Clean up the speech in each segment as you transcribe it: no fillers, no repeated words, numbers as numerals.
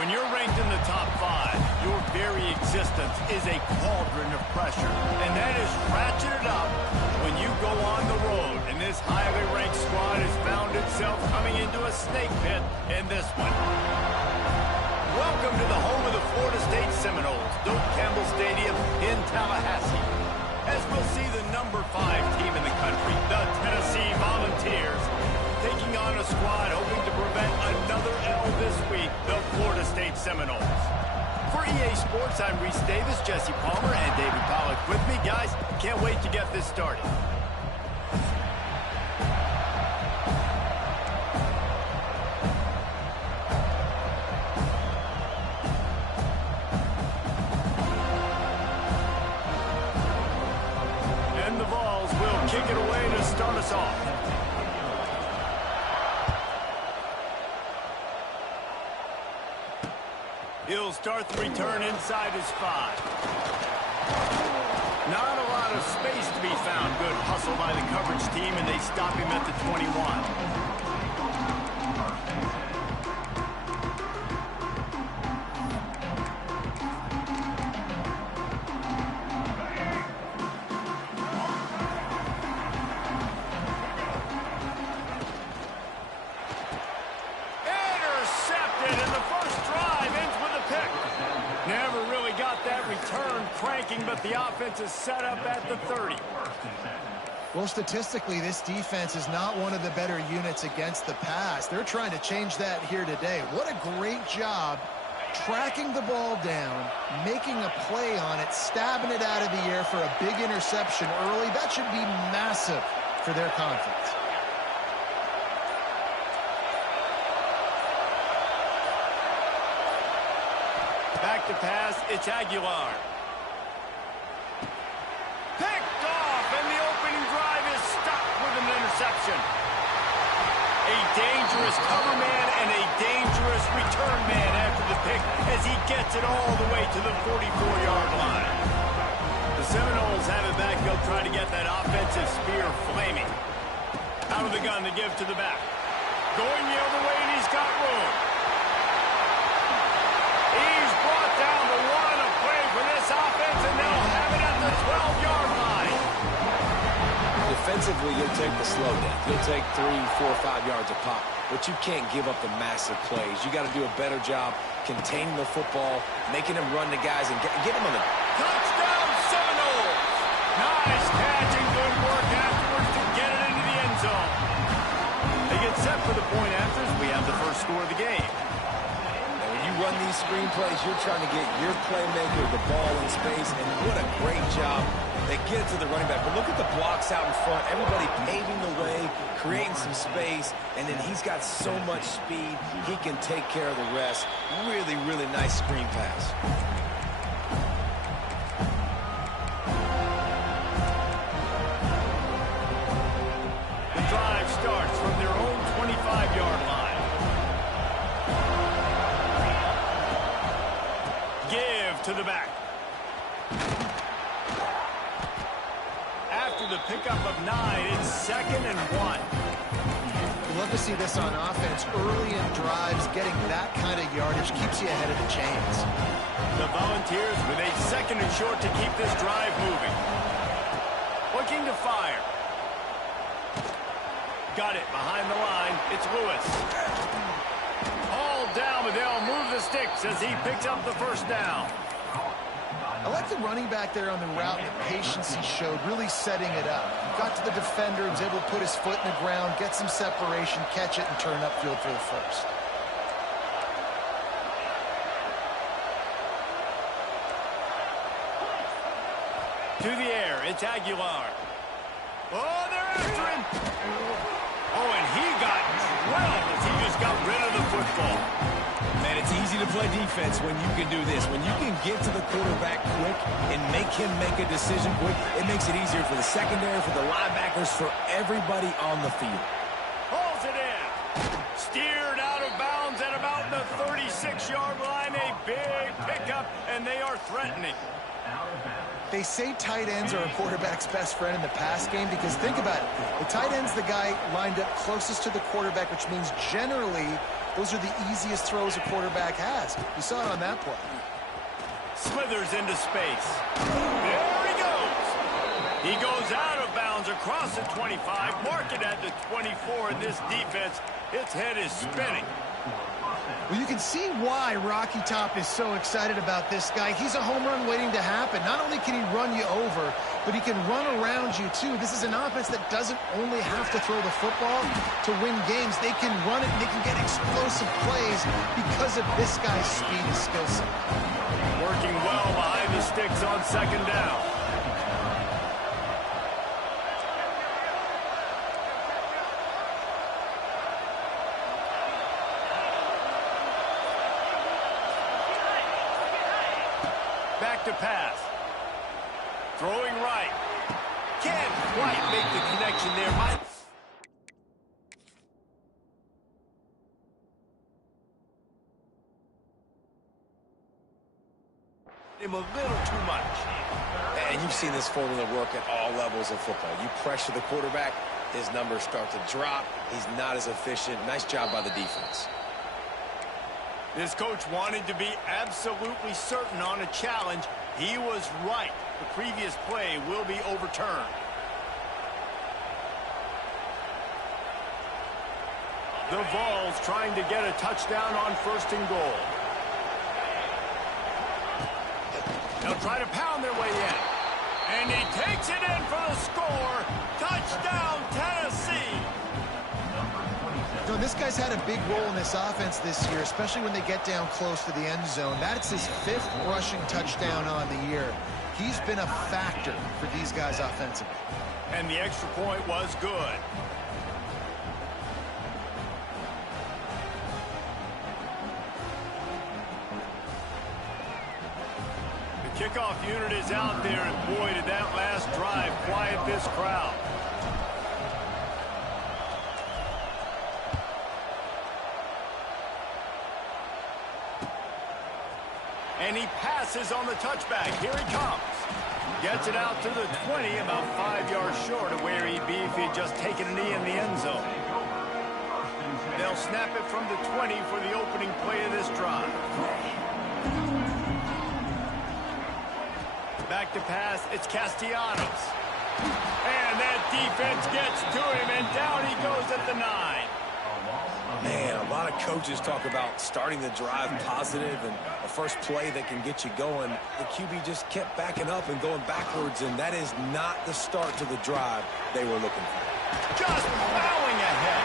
When you're ranked in the top 5, your very existence is a cauldron of pressure. And that is ratcheted up when you go on the road. And this highly ranked squad has found itself coming into a snake pit in this one. Welcome to the home of the Florida State Seminoles, Doak Campbell Stadium in Tallahassee. As we'll see the number 5 team in the country, the Tennessee Volunteers, taking on a squad hoping to prevent another L this week, the Florida State Seminoles. For EA Sports, I'm Reese Davis, Jesse Palmer, and David Pollack with me. Guys, can't wait to get this started. And the Vols will kick it away to start us off. He'll start the return inside his 5. Not a lot of space to be found. Good hustle by the coverage team, and they stop him at the 21. But the offense is set up at the 30. Well, statistically, this defense is not one of the better units against the pass. They're trying to change that here today. What a great job tracking the ball down, making a play on it, stabbing it out of the air for a big interception early. That should be massive for their confidence. Back to pass, it's Aguilar. Picked off, and the opening drive is stopped with an interception. A dangerous cover man and a dangerous return man after the pick as he gets it all the way to the 44-yard line. The Seminoles have it back. They'll try to get that offensive spear flaming. Out of the gun to give to the back. Going the other way, and he's got room. He's brought down the one of play for this offense, and they'll have it at the 12-yard line. Defensively, you'll take the slow down. You'll take 3, 4, 5 yards a pop, but you can't give up the massive plays. You got to do a better job containing the football, making them run the guys, and get them on the touchdown Seminoles. Nice catch and good work afterwards to get it into the end zone. They get set for the point after as we have the first score of the game. Run these screen plays, you're trying to get your playmaker the ball in space, and what a great job. They get it to the running back, but look at the blocks out in front. Everybody paving the way, creating some space, and then he's got so much speed, he can take care of the rest. Really, really nice screen pass. The drive starts from their own 25-yard line. To the back. After the pickup of 9, it's 2nd and 1. We'd love to see this on offense. Early in drives, getting that kind of yardage keeps you ahead of the chains. The Volunteers with a 2nd and short to keep this drive moving. Looking to fire. Got it behind the line. It's Lewis. All down, but they'll move the sticks as he picks up the first down. I like the running back there on the route and the patience he showed, really setting it up. Got to the defender, was able to put his foot in the ground, get some separation, catch it, and turn upfield for the first. To the air, it's Aguilar. Oh, they're after him. Oh, and he got drilled as he just got rid of the football. Man, it's easy to play defense when you can do this. When you can get to the quarterback quick and make him make a decision quick, it makes it easier for the secondary, for the linebackers, for everybody on the field. Pulls it in. Steered out of bounds at about the 36-yard line. A big pickup, and they are threatening. They say tight ends are a quarterback's best friend in the pass game because think about it. The tight end's the guy lined up closest to the quarterback, which means generally those are the easiest throws a quarterback has. You saw it on that play. Slithers into space. There he goes. He goes out of bounds across the 25, mark it at the 24, and this defense, its head is spinning. Well, you can see why Rocky Top is so excited about this guy. He's a home run waiting to happen. Not only can he run you over, but he can run around you, too. This is an offense that doesn't only have to throw the football to win games. They can run it, and they can get explosive plays because of this guy's speed and skill set. Working well behind the sticks on second down. Back to pass. Throwing right. Can't quite make the connection there. Him a little too much. And you've seen this formula work at all levels of football. You pressure the quarterback, his numbers start to drop. He's not as efficient. Nice job by the defense. This coach wanted to be absolutely certain on a challenge. He was right. The previous play will be overturned. The Vols trying to get a touchdown on 1st and goal. They'll try to pound their way in. And he takes it in for the score. Touchdown, Tennessee. So this guy's had a big role in this offense this year, especially when they get down close to the end zone. That's his 5th rushing touchdown on the year. He's been a factor for these guys offensively. And the extra point was good. The kickoff unit is out there, and boy, did that last drive quiet this crowd. And he passes on the touchback. Here he comes. Gets it out to the 20, about 5 yards short of where he'd be if he had just taken a knee in the end zone. They'll snap it from the 20 for the opening play of this drive. Back to pass, it's Castellanos. And that defense gets to him, and down he goes at the 9. Man, a lot of coaches talk about starting the drive positive and a first play that can get you going. The QB just kept backing up and going backwards, and that is not the start to the drive they were looking for. Just plowing ahead.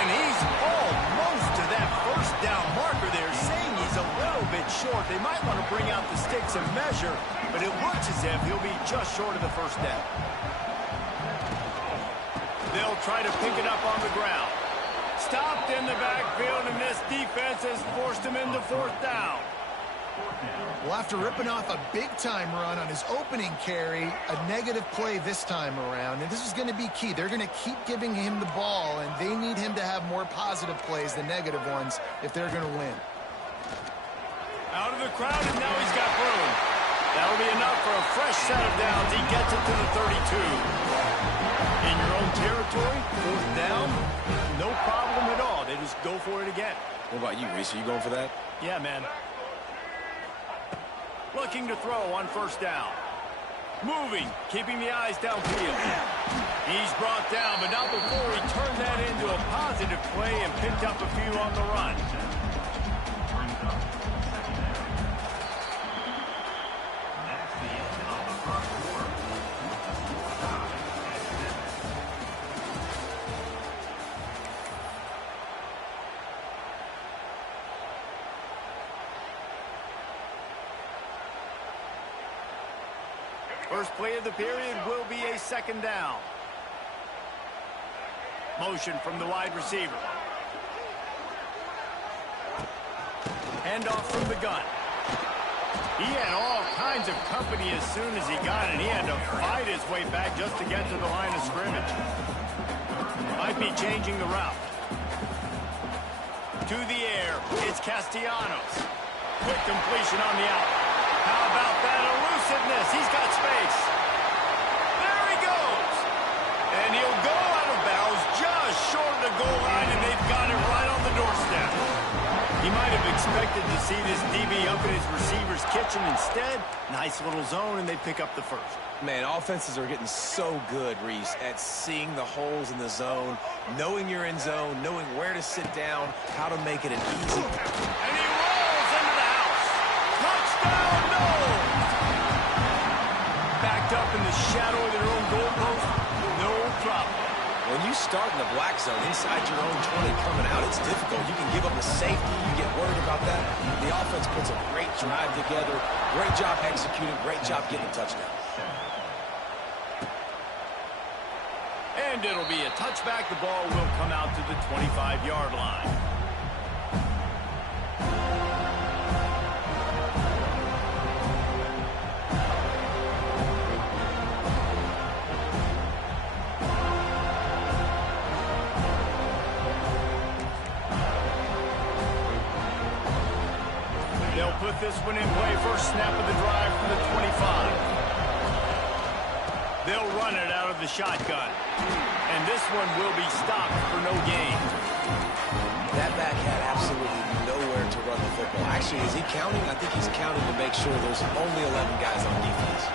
And he's almost to that first down marker there, saying he's a little bit short. They might want to bring out the sticks and measure, but it looks as if he'll be just short of the first down. They'll try to pick it up on the ground. Stopped in the backfield, and this defense has forced him into 4th down. Well, after ripping off a big-time run on his opening carry, a negative play this time around, and this is going to be key. They're going to keep giving him the ball, and they need him to have more positive plays than negative ones if they're going to win. Out of the crowd, and now he's got room. That'll be enough for a fresh set of downs. He gets it to the 32. In your own territory, 4th down, no problem at all. They just go for it again. What about you, Reese? Are you going for that? Yeah, man. Looking to throw on 1st down. Moving, keeping the eyes downfield. He's brought down, but not before he turned that into a positive play and picked up a few on the run. First play of the period will be a 2nd down. Motion from the wide receiver. Handoff from the gun. He had all kinds of company as soon as he got it. He had to fight his way back just to get to the line of scrimmage. Might be changing the route. To the air, it's Castellanos. Quick completion on the out. How about that elusiveness? He's got space. There he goes. And he'll go out of bounds just short of the goal line, and they've got it right on the doorstep. He might have expected to see this DB up in his receiver's kitchen. Instead, nice little zone, and they pick up the first. Man, offenses are getting so good, Reese, at seeing the holes in the zone, knowing you're in zone, knowing where to sit down, how to make it an easy. And he rolls into the house. Touchdown, no! Backed up in the shadow of their own goalpost, no problem. When you start in the black zone inside your own 20 coming out, it's difficult. You can give up a safety. You get worried about that. The offense puts a great drive together. Great job executing. Great job getting a touchdown. And it'll be a touchback. The ball will come out to the 25-yard line. They'll put this one in play. First snap of the drive from the 25. They'll run it out of the shotgun. And this one will be stopped for no gain. That back had absolutely nowhere to run the football. Actually, is he counting? I think he's counting to make sure there's only 11 guys on defense.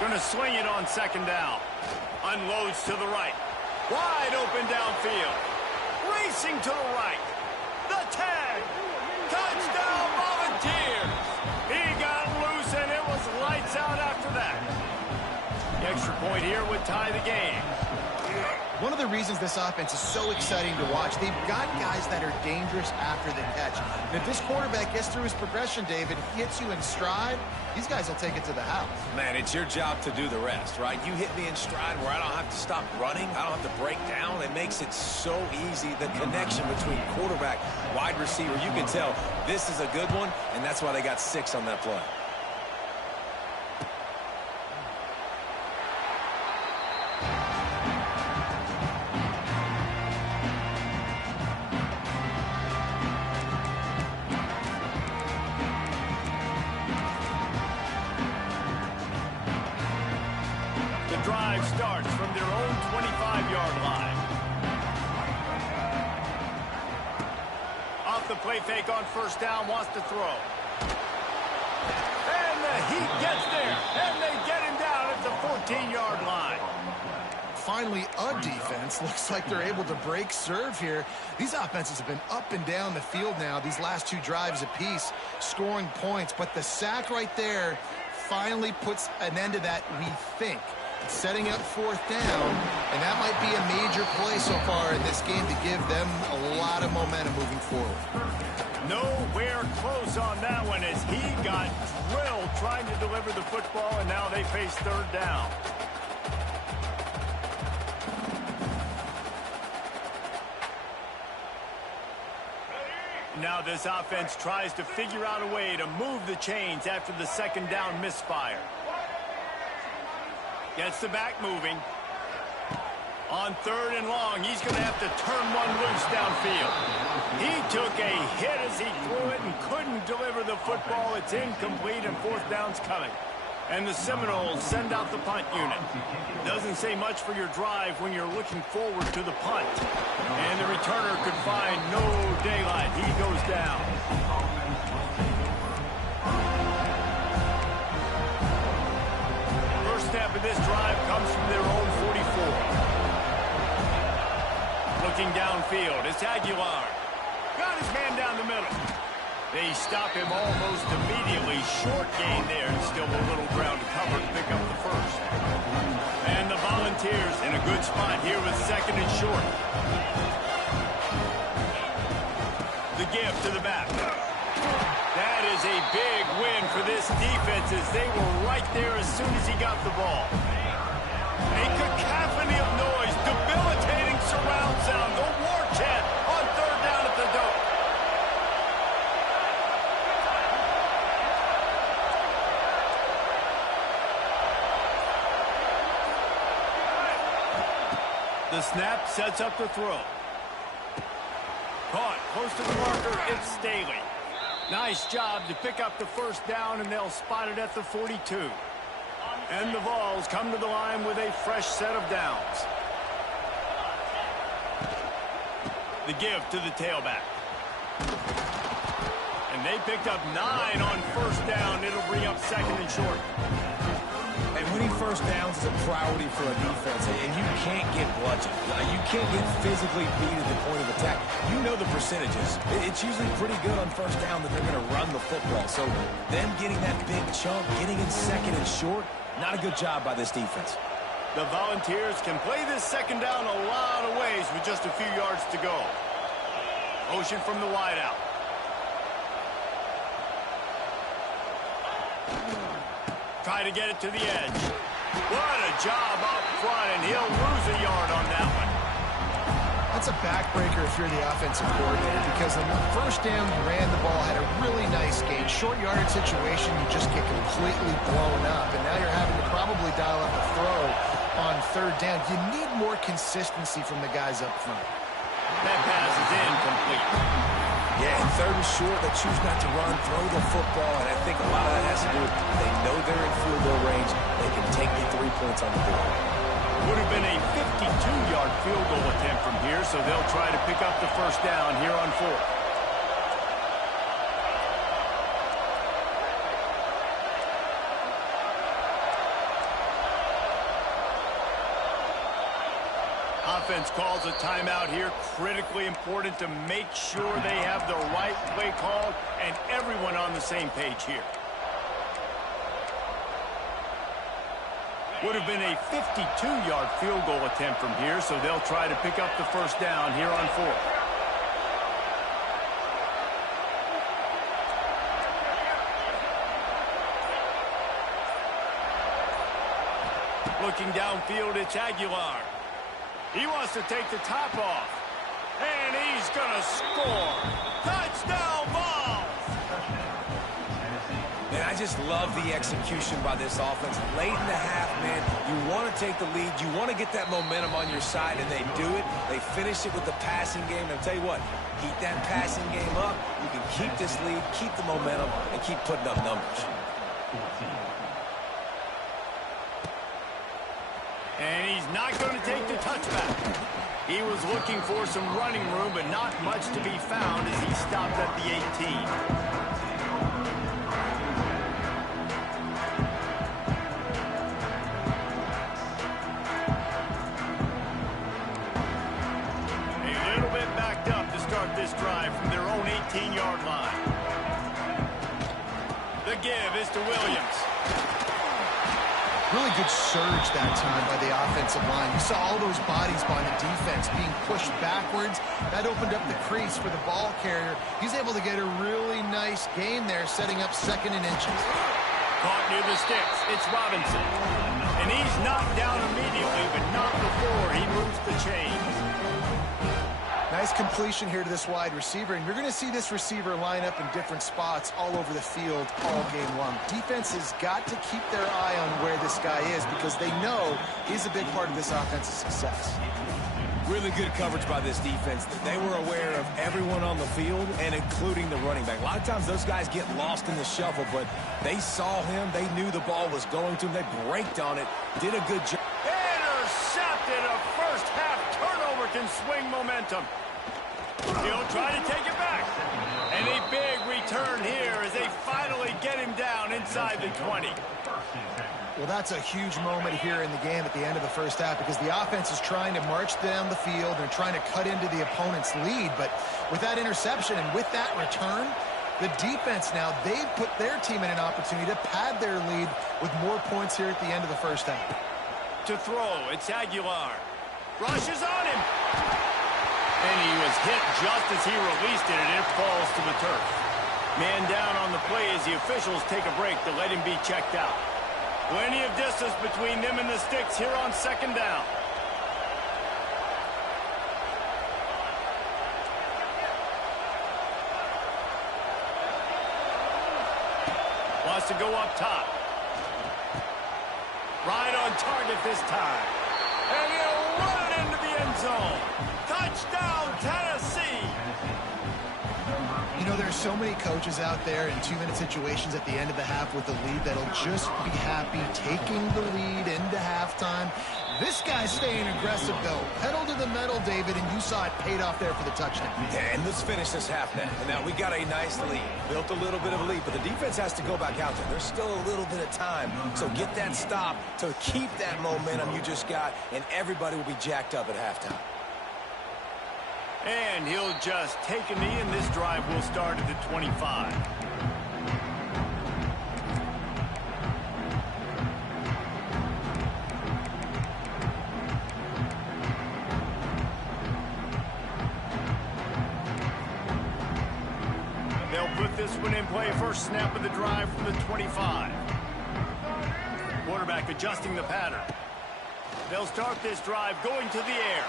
Gonna swing it on second down. Unloads to the right. Wide open downfield. Racing to the right. The tag. Touchdown Volunteers. He got loose and it was lights out after that. The extra point here would tie the game. One of the reasons this offense is so exciting to watch, they've got guys that are dangerous after the catch. And if this quarterback gets through his progression, David, hits you in stride, these guys will take it to the house. Man, it's your job to do the rest, right? You hit me in stride where I don't have to stop running. I don't have to break down. It makes it so easy. The connection between quarterback, wide receiver, you can tell this is a good one, and that's why they got 6 on that play. Drive starts from their own 25-yard line. Off the play fake on first down, wants to throw. And the Heat gets there, and they get him down at the 14-yard line. Finally, a defense. Looks like they're able to break serve here. These offenses have been up and down the field now, these last 2 drives apiece, scoring points. But the sack right there finally puts an end to that, we think. Setting up fourth down, and that might be a major play so far in this game to give them a lot of momentum moving forward. Nowhere close on that one as he got drilled trying to deliver the football, and now they face third down. Now this offense tries to figure out a way to move the chains after the second down misfire. Gets the back moving. On third and long, he's going to have to turn one loose downfield. He took a hit as he threw it and couldn't deliver the football. It's incomplete and fourth down's coming. And the Seminoles send out the punt unit. Doesn't say much for your drive when you're looking forward to the punt. And the returner could find no daylight. He goes down. Snap of this drive comes from their own 44. Looking downfield, it's Aguilar. Got his man down the middle. They stop him almost immediately. Short gain there, and still a little ground to cover to pick up the first. And the Volunteers in a good spot here with second and short. The give to the back. That is a big win for this defense as they were right there as soon as he got the ball. A cacophony of noise, debilitating surround sound, the war chant on third down at the Dome. The snap sets up the throw. Caught close to the marker, it's Staley. Nice job to pick up the first down, and they'll spot it at the 42. And the Vols come to the line with a fresh set of downs. The give to the tailback. And they picked up 9 on first down. It'll bring up second and short. And winning first downs is a priority for a defense, and you can't get bludgeoned. You can't get physically beat at the point of attack. You know the percentages. It's usually pretty good on first down that they're going to run the football. So them getting that big chunk, getting in second and short, not a good job by this defense. The Volunteers can play this second down a lot of ways with just a few yards to go. Motion from the wideout. Try to get it to the edge. What a job up front, and he'll lose a yard on that one. That's a backbreaker if you're the offensive coordinator, because on the first down, you ran the ball, had a really nice gain. Short yardage situation, you just get completely blown up, and now you're having to probably dial up a throw on third down. You need more consistency from the guys up front. That pass is incomplete. Yeah, and third and short, they choose not to run, throw the football, and I think a lot of that has to do with they know they're in field goal range. They can take the 3 points on the board. Would have been a 52-yard field goal attempt from here, so they'll try to pick up the first down here on fourth. Offense calls a timeout here. Critically important to make sure they have the right play called and everyone on the same page here. Would have been a 52-yard field goal attempt from here, so they'll try to pick up the first down here on fourth. Looking downfield, it's Aguilar. He wants to take the top off. And he's going to score. Touchdown, Vols! Man, I just love the execution by this offense. Late in the half, man, you want to take the lead. You want to get that momentum on your side, and they do it. They finish it with the passing game. And I'll tell you what, keep that passing game up. You can keep this lead, keep the momentum, and keep putting up numbers. And he's not going to take the touchback. He was looking for some running room, but not much to be found as he stopped at the 18. A little bit backed up to start this drive from their own 18-yard line. The give is to Williams. Really good surge that time by the offensive line. You saw all those bodies by the defense being pushed backwards. That opened up the crease for the ball carrier. He's able to get a really nice gain there, setting up second and inches. Caught near the sticks. It's Robinson. And he's knocked down immediately, but not before he moves the chains. Nice completion here to this wide receiver, and you're going to see this receiver line up in different spots all over the field all game long. Defense has got to keep their eye on where this guy is because they know he's a big part of this offense's success. Really good coverage by this defense. They were aware of everyone on the field, and including the running back. A lot of times those guys get lost in the shuffle, but they saw him. They knew the ball was going to him. They braked on it, did a good job. Intercepted. A first half turnover can swing momentum. He'll try to take it back. And a big return here as they finally get him down inside the 20. Well, that's a huge moment here in the game at the end of the first half because the offense is trying to march down the field. They're trying to cut into the opponent's lead. But with that interception and with that return, the defense now, they've put their team in an opportunity to pad their lead with more points here at the end of the first half. To throw, it's Aguilar. Rushes on him. And he was hit just as he released it, and it falls to the turf. Man down on the play as the officials take a break to let him be checked out. Plenty of distance between them and the sticks here on second down. Wants to go up top. Right on target this time. And he'll run it into the end zone. Touchdown, Tennessee! You know, there's so many coaches out there in 2-minute situations at the end of the half with the lead that'll just be happy taking the lead into halftime. This guy's staying aggressive, though. Pedal to the metal, David, and you saw it paid off there for the touchdown. Yeah, and let's finish this half now. Now, we got a nice lead. Built a little bit of a lead, but the defense has to go back out there. There's still a little bit of time. So get that stop to keep that momentum you just got, and everybody will be jacked up at halftime. And he'll just take a knee, and this drive will start at the 25. They'll put this one in play. First snap of the drive from the 25. Quarterback adjusting the pattern. They'll start this drive going to the air.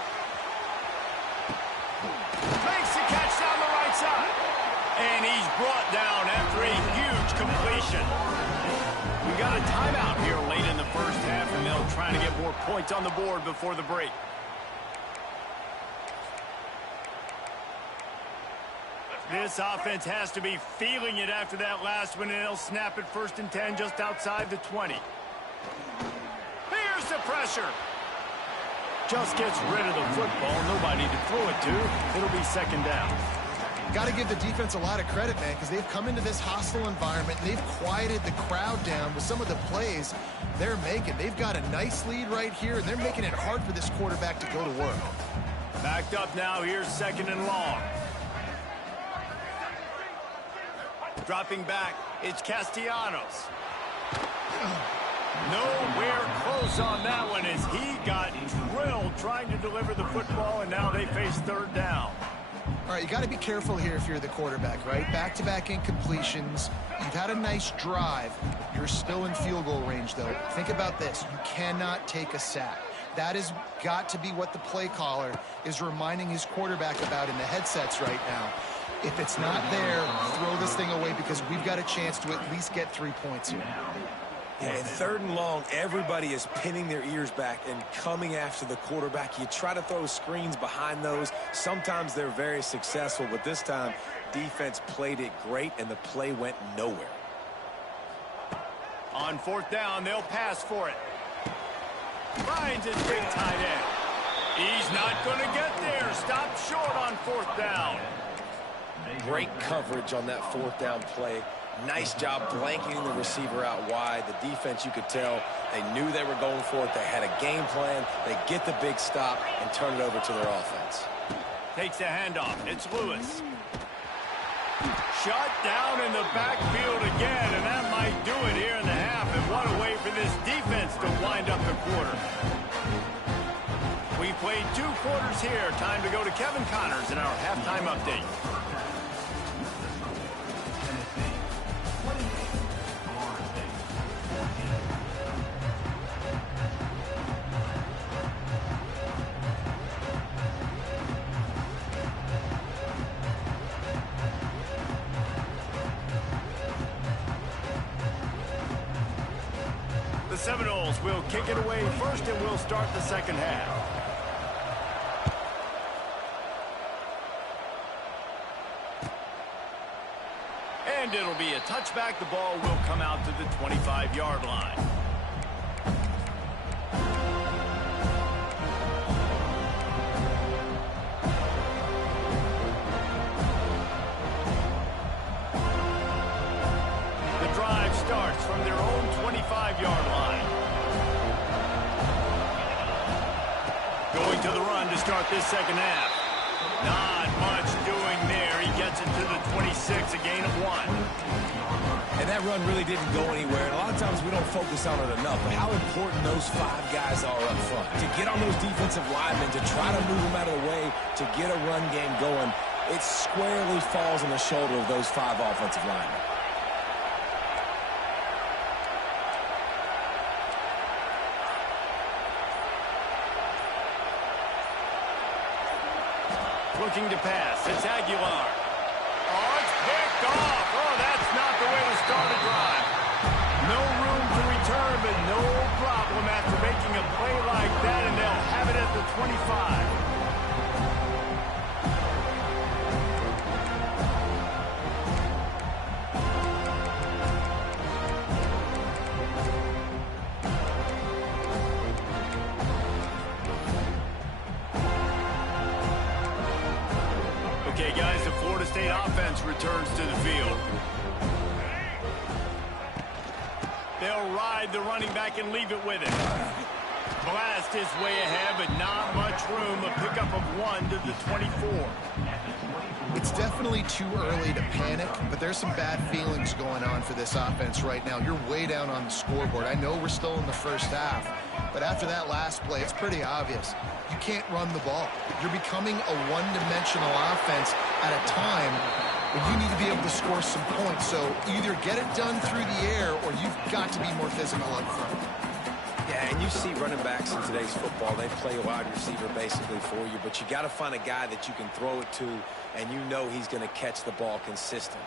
Makes the catch down the right side. And he's brought down after a huge completion. We got a timeout here late in the first half, and they'll try to get more points on the board before the break. This offense has to be feeling it after that last one, and they'll snap it 1st and 10 just outside the 20. Here's the pressure. Just gets rid of the football. Nobody to throw it to. It'll be 2nd down. Got to give the defense a lot of credit, man, because they've come into this hostile environment, and they've quieted the crowd down with some of the plays they're making. They've got a nice lead right here, and they're making it hard for this quarterback to go to work. Backed up now. Here's 2nd and long. Dropping back, it's Castellanos. Nowhere close on that one as he got drilled trying to deliver the football, and now they face 3rd down. All right, you got to be careful here if you're the quarterback, right? Back-to-back incompletions. You've had a nice drive. You're still in field goal range, though. Think about this. You cannot take a sack. That has got to be what the play caller is reminding his quarterback about in the headsets right now. If it's not there, throw this thing away because we've got a chance to at least get 3 points here. Yeah, in 3rd and long, everybody is pinning their ears back and coming after the quarterback. You try to throw screens behind those. Sometimes they're very successful, but this time, defense played it great, and the play went nowhere. On 4th down, they'll pass for it. Finds his big tight end. He's not going to get there. Stop short on 4th down. Great coverage on that 4th down play. Nice job blanketing the receiver out wide. The defense, you could tell, they knew they were going for it. They had a game plan. They get the big stop and turn it over to their offense. Takes a handoff. It's Lewis. Shut down in the backfield again, and that might do it here in the half. And what a way for this defense to wind up the quarter. We played 2 quarters here. Time to go to Kevin Connors in our halftime update. The Seminoles will kick it away first, and we'll start the 2nd half. And it'll be a touchback. The ball will come out to the 25-yard line. The drive starts from their own 25-yard line. Going to the run to start this 2nd half. Not much doing there. He gets it to the 26, a gain of 1. And that run really didn't go anywhere. And a lot of times we don't focus on it enough. But how important those 5 guys are up front. To get on those defensive linemen, to try to move them out of the way, to get a run game going, it squarely falls on the shoulder of those 5 offensive linemen. Looking to pass. It's Aguilar. Oh, it's picked off. Oh, that's not the way to start a drive. No room to return, but no problem after making a play like that, and they'll have it at the 25. State offense returns to the field. They'll ride the running back and leave it with him. Blast his way ahead, but not much room. A pickup of 1 to the 24. It's definitely too early to panic, but there's some bad feelings going on for this offense right now. You're way down on the scoreboard. I know we're still in the first half, but after that last play, it's pretty obvious. You can't run the ball. You're becoming a one-dimensional offense at a time when you need to be able to score some points. So either get it done through the air or you've got to be more physical up front. Yeah, and you see running backs in today's football, they play a wide receiver basically for you, but you got to find a guy that you can throw it to, and you know he's going to catch the ball consistently.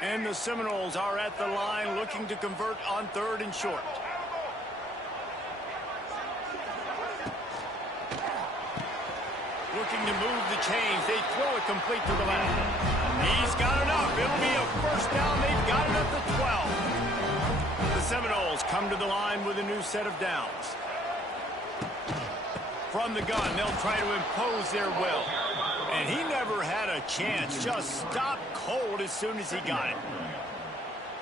And the Seminoles are at the line looking to convert on 3rd and short. Looking to move the chains. They throw it complete to the left. He's got enough. It'll be a first down. They've got it at the 12. The Seminoles come to the line with a new set of downs. From the gun, they'll try to impose their will. And he never had a chance. Just stopped cold as soon as he got it.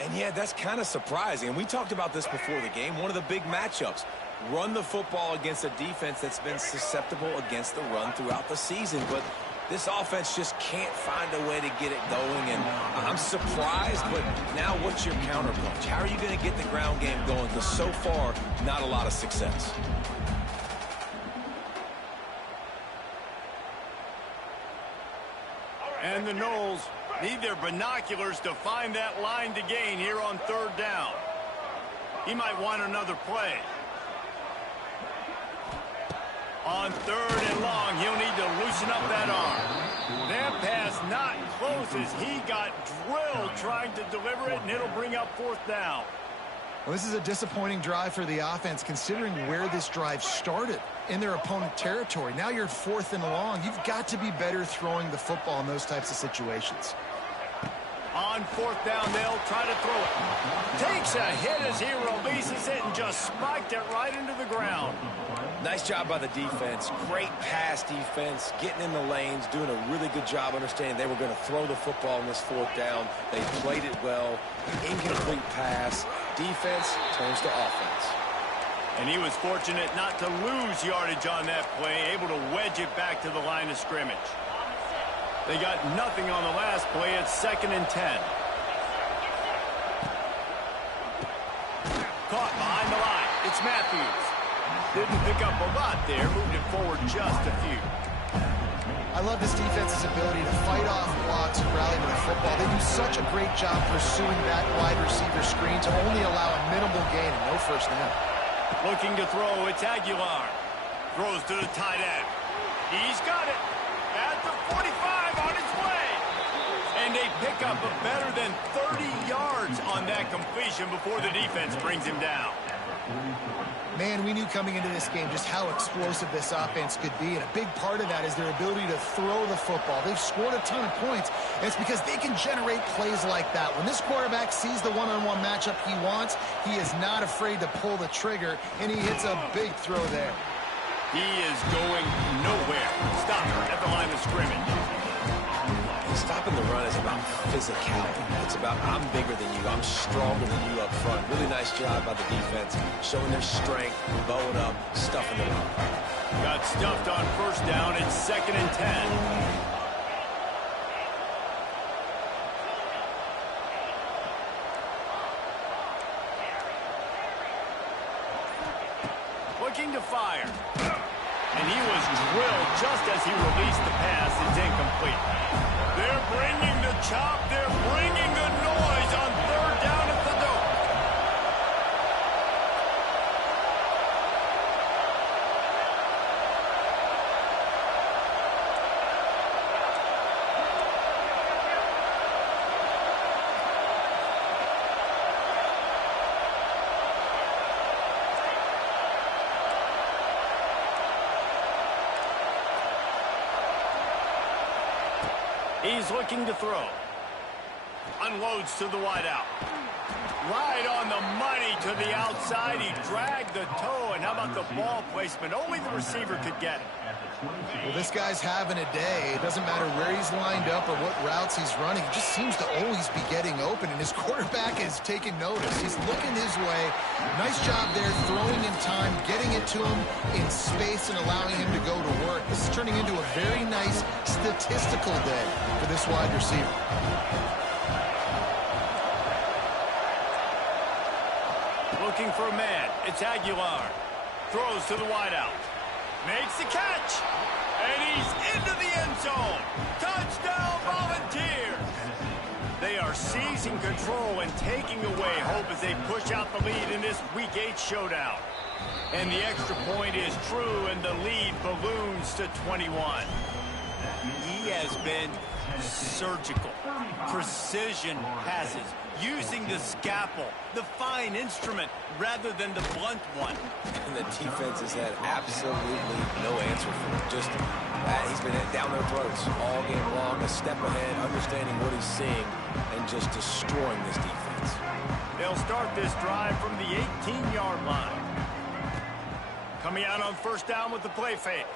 And yeah, that's kind of surprising. And we talked about this before the game. One of the big matchups. Run the football against a defense that's been susceptible against the run throughout the season. But this offense just can't find a way to get it going. And I'm surprised, but now what's your counterpunch? How are you going to get the ground game going? Because so far, not a lot of success. And the Noles need their binoculars to find that line to gain here on 3rd down. He might want another play. On 3rd and long, he'll need to loosen up that arm. That pass not close as he got drilled trying to deliver it, and it'll bring up 4th down. Well, this is a disappointing drive for the offense, considering where this drive started in their opponent territory. Now you're 4th and long. You've got to be better throwing the football in those types of situations. On 4th down, they'll try to throw it. Takes a hit as he releases it and just spiked it right into the ground. Nice job by the defense. Great pass defense, getting in the lanes, doing a really good job understanding they were going to throw the football in this 4th down. They played it well. Incomplete pass. Defense turns to offense. And he was fortunate not to lose yardage on that play, able to wedge it back to the line of scrimmage. They got nothing on the last play. It's 2nd and 10. Caught behind the line. It's Matthews. Didn't pick up a lot there. Moved it forward just a few. I love this defense's ability to fight off blocks and rally to the football. They do such a great job pursuing that wide receiver screen to only allow a minimal gain and no first down. Looking to throw, it's Aguilar. Throws to the tight end. He's got it. At the 45 on his way. And they pick up a better than 30 yards on that completion before the defense brings him down. Man, we knew coming into this game just how explosive this offense could be, and a big part of that is their ability to throw the football. They've scored a ton of points, and it's because they can generate plays like that. When this quarterback sees the one-on-one matchup he wants, he is not afraid to pull the trigger, and he hits a big throw there. He is going nowhere. Stop at the line of scrimmage. Stopping the run is about physicality. It's about I'm bigger than you. I'm stronger than you up front. Really nice job by the defense, showing their strength, bowing up, stuffing the run. Got stuffed on 1st down. It's 2nd and 10. Looking to fire. And he was drilled just as he released the pass. It's incomplete. They're bringing the chop. They're bringing the noise on 3rd down at the dope. He's looking to throw. Unloads to the wideout. Right on the money to the outside. He dragged the toe, and how about the ball placement? Only the receiver could get it. Well, this guy's having a day. It doesn't matter where he's lined up or what routes he's running. He just seems to always be getting open, and his quarterback is taking notice. He's looking his way. Nice job there, throwing in time, getting it to him in space, and allowing him to go to work. This is turning into a very nice statistical day for this wide receiver. Looking for a man. It's Aguilar. Throws to the wideout. Makes the catch. And he's into the end zone. Touchdown, Volunteers. They are seizing control and taking away hope as they push out the lead in this Week 8 showdown. And the extra point is true, and the lead balloons to 21. He has been surgical. Precision passes. Using the scalpel, the fine instrument, rather than the blunt one. And the defense has had absolutely no answer for him. Just he's been down their throats all game long, a step ahead, understanding what he's seeing, and just destroying this defense. They'll start this drive from the 18-yard line. Coming out on first down with the play fake.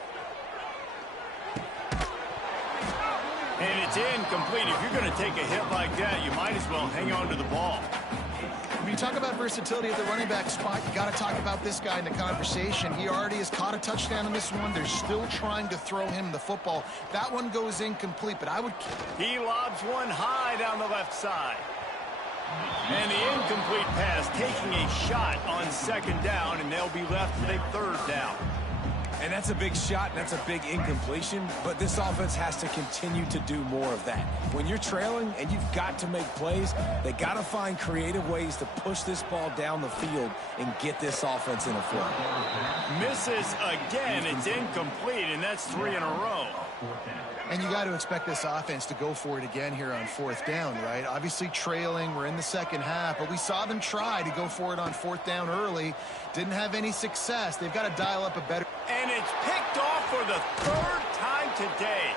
And it's incomplete. If you're going to take a hit like that, you might as well hang on to the ball. When you talk about versatility at the running back spot, you got to talk about this guy in the conversation. He already has caught a touchdown in this one. They're still trying to throw him the football. That one goes incomplete, but I would... He lobs one high down the left side. And the incomplete pass taking a shot on second down, and they'll be left with a third down. And that's a big shot, and that's a big incompletion, but this offense has to continue to do more of that. When you're trailing and you've got to make plays, they got to find creative ways to push this ball down the field and get this offense in a flow. Misses again. It's incomplete, and that's 3 in a row. And you got to expect this offense to go for it again here on fourth down, right? Obviously trailing, we're in the second half, but we saw them try to go for it on fourth down early. Didn't have any success. They've got to dial up a better... And it's picked off for the third time today.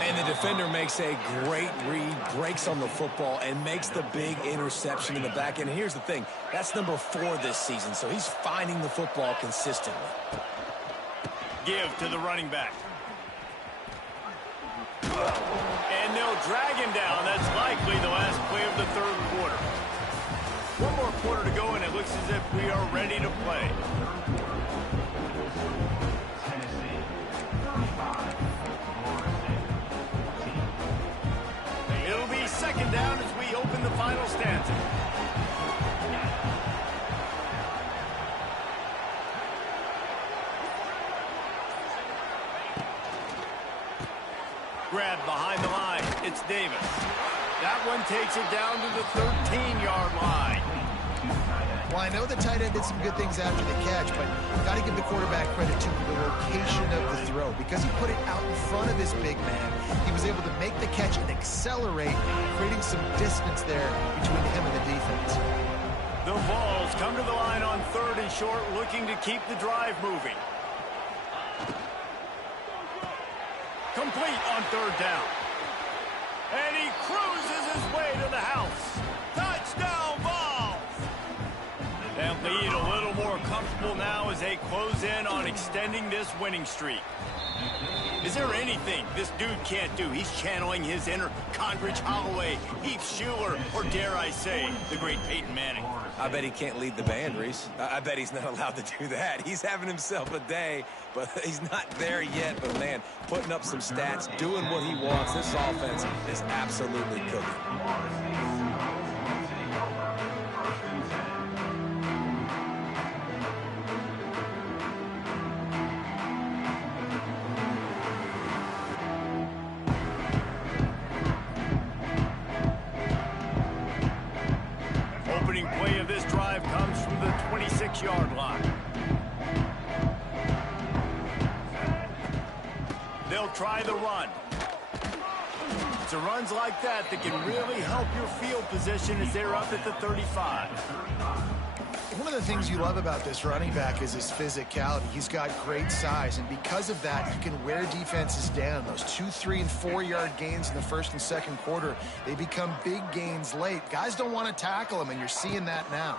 And the defender makes a great read, breaks on the football, and makes the big interception in the back end. And here's the thing, that's number 4 this season, so he's finding the football consistently. Give to the running back. And they'll drag him down. That's likely the last play of the third quarter. One more quarter to go, and it looks as if we are ready to play. It'll be second down as we open the final stanza. Grabbed behind the line. It's Davis. That one takes it down to the 13-yard line. Well, I know the tight end did some good things after the catch, but you got to give the quarterback credit to the location of the throw. Because he put it out in front of his big man, he was able to make the catch and accelerate, creating some distance there between him and the defense. The Vols come to the line on third and short, looking to keep the drive moving. Complete on third down. And he cruises his way to the house. Touchdown, Vols! That lead a little more comfortable now as they close in on extending this winning streak. Is there anything this dude can't do? He's channeling his inner Condridge Holloway, Heath Schuler, or dare I say, the great Peyton Manning. I bet he can't lead the band, Reese. I bet he's not allowed to do that. He's having himself a day, but he's not there yet. But, man, putting up some stats, doing what he wants. This offense is absolutely cooking. Opening play of this drive comes from the 26-yard line. They'll try the run. It's the runs like that that can really help your field position as they're up at the 35. One of the things you love about this running back is his physicality. He's got great size, and because of that, he can wear defenses down. Those 2-, 3-, and 4-yard gains in the first and second quarter, they become big gains late. Guys don't want to tackle him, and you're seeing that now.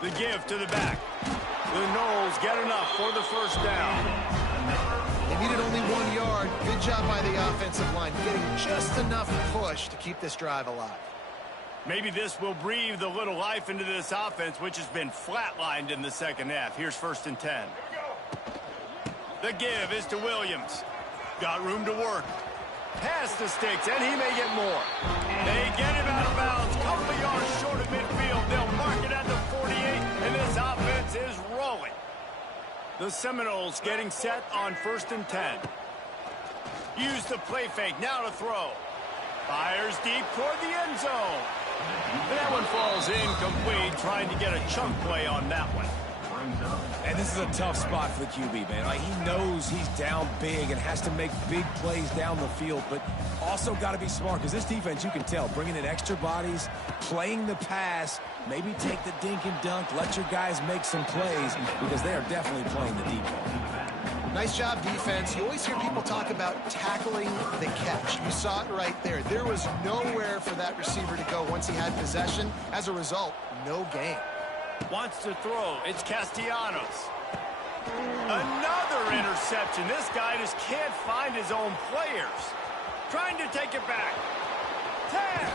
The give to the back. The Knowles get enough for the first down. They needed only 1 yard. Good job by the offensive line, getting just enough push to keep this drive alive. Maybe this will breathe a little life into this offense, which has been flatlined in the second half. Here's 1st and 10. The give is to Williams. Got room to work. Pass the sticks, and he may get more. They get him out of bounds. Couple of yards short of midfield. They'll mark it at the 48, and this offense is rolling. The Seminoles getting set on 1st and 10. Use the play fake. Now to throw. Fires deep toward the end zone. And that one falls incomplete, trying to get a chunk play on that one. And this is a tough spot for the QB, man. Like, he knows he's down big and has to make big plays down the field, but also got to be smart, because this defense, you can tell, bringing in extra bodies, playing the pass, maybe take the dink and dunk, let your guys make some plays, because they are definitely playing the deep ball. Nice job, defense. You always hear people talk about tackling the catch. You saw it right there. There was nowhere for that receiver to go once he had possession. As a result, no gain. Wants to throw. It's Castellanos. Another interception. This guy just can't find his own players. Trying to take it back. 10.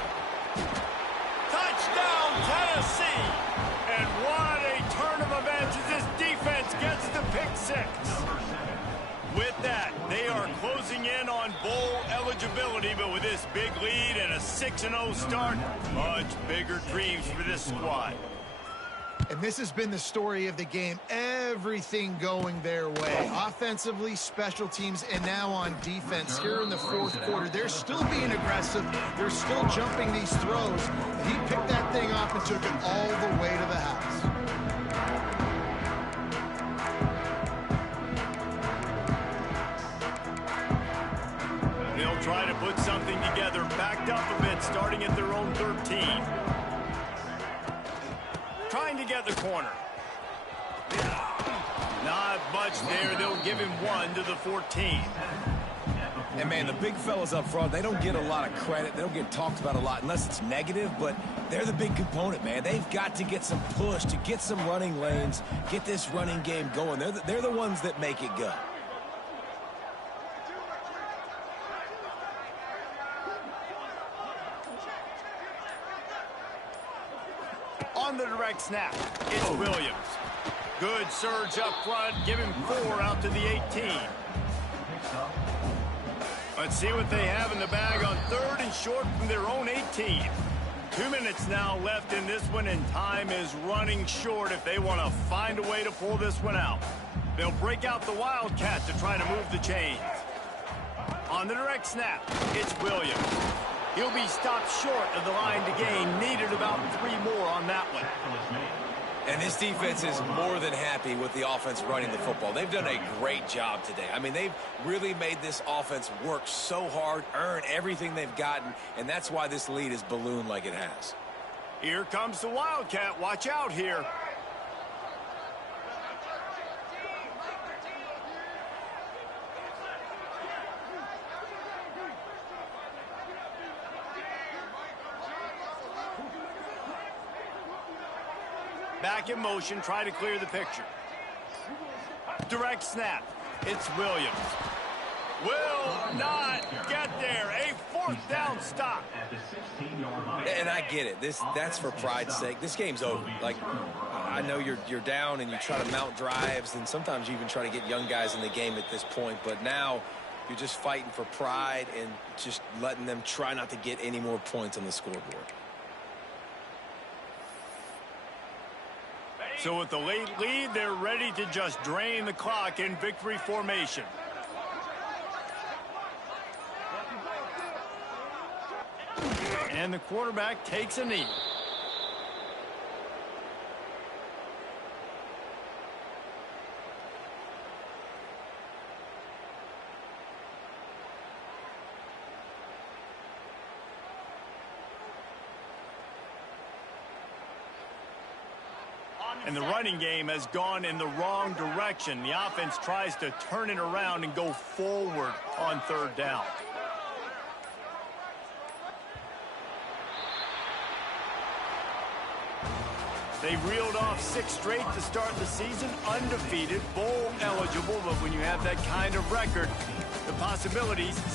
Touchdown, Tennessee. And what a turn of events as this defense gets the pick six. With that, they are closing in on bowl eligibility, but with this big lead and a 6-0 start, much bigger dreams for this squad. And this has been the story of the game. Everything going their way. Offensively, special teams, and now on defense. Here in the fourth quarter, they're still being aggressive. They're still jumping these throws. And he picked that thing off and took it all the way to the house. They'll try to put something together, backed up a bit, starting at their own 13. Trying to get the corner. Not much there. They'll give him 1 to the 14. And, man, the big fellas up front, they don't get a lot of credit. They don't get talked about a lot unless it's negative, but they're the big component, man. They've got to get some push, to get some running lanes, get this running game going. They're the ones that make it go. On the direct snap, it's Williams. Good surge up front. Give him 4 out to the 18. Let's see what they have in the bag on 3rd and short from their own 18. 2 minutes now left in this one, and time is running short if they want to find a way to pull this one out. They'll break out the Wildcat to try to move the chains. On the direct snap, it's Williams. He'll be stopped short of the line to gain. Needed about 3 more on that one. And this defense is more than happy with the offense running the football. They've done a great job today. I mean, they've really made this offense work so hard, earn everything they've gotten, and that's why this lead is ballooned like it has. Here comes the Wildcat. Watch out here. Back in motion, try to clear the picture. Direct snap. It's Williams. Will not get there. A 4th down stop. And I get it. That's for pride's sake. This game's over. Like, I know you're down and you try to mount drives, and sometimes you even try to get young guys in the game at this point. But now you're just fighting for pride and just letting them try not to get any more points on the scoreboard. So with the late lead, they're ready to just drain the clock in victory formation. And the quarterback takes a knee. And the running game has gone in the wrong direction. The offense tries to turn it around and go forward on third down. They reeled off 6 straight to start the season, undefeated, bowl eligible, but when you have that kind of record, the possibilities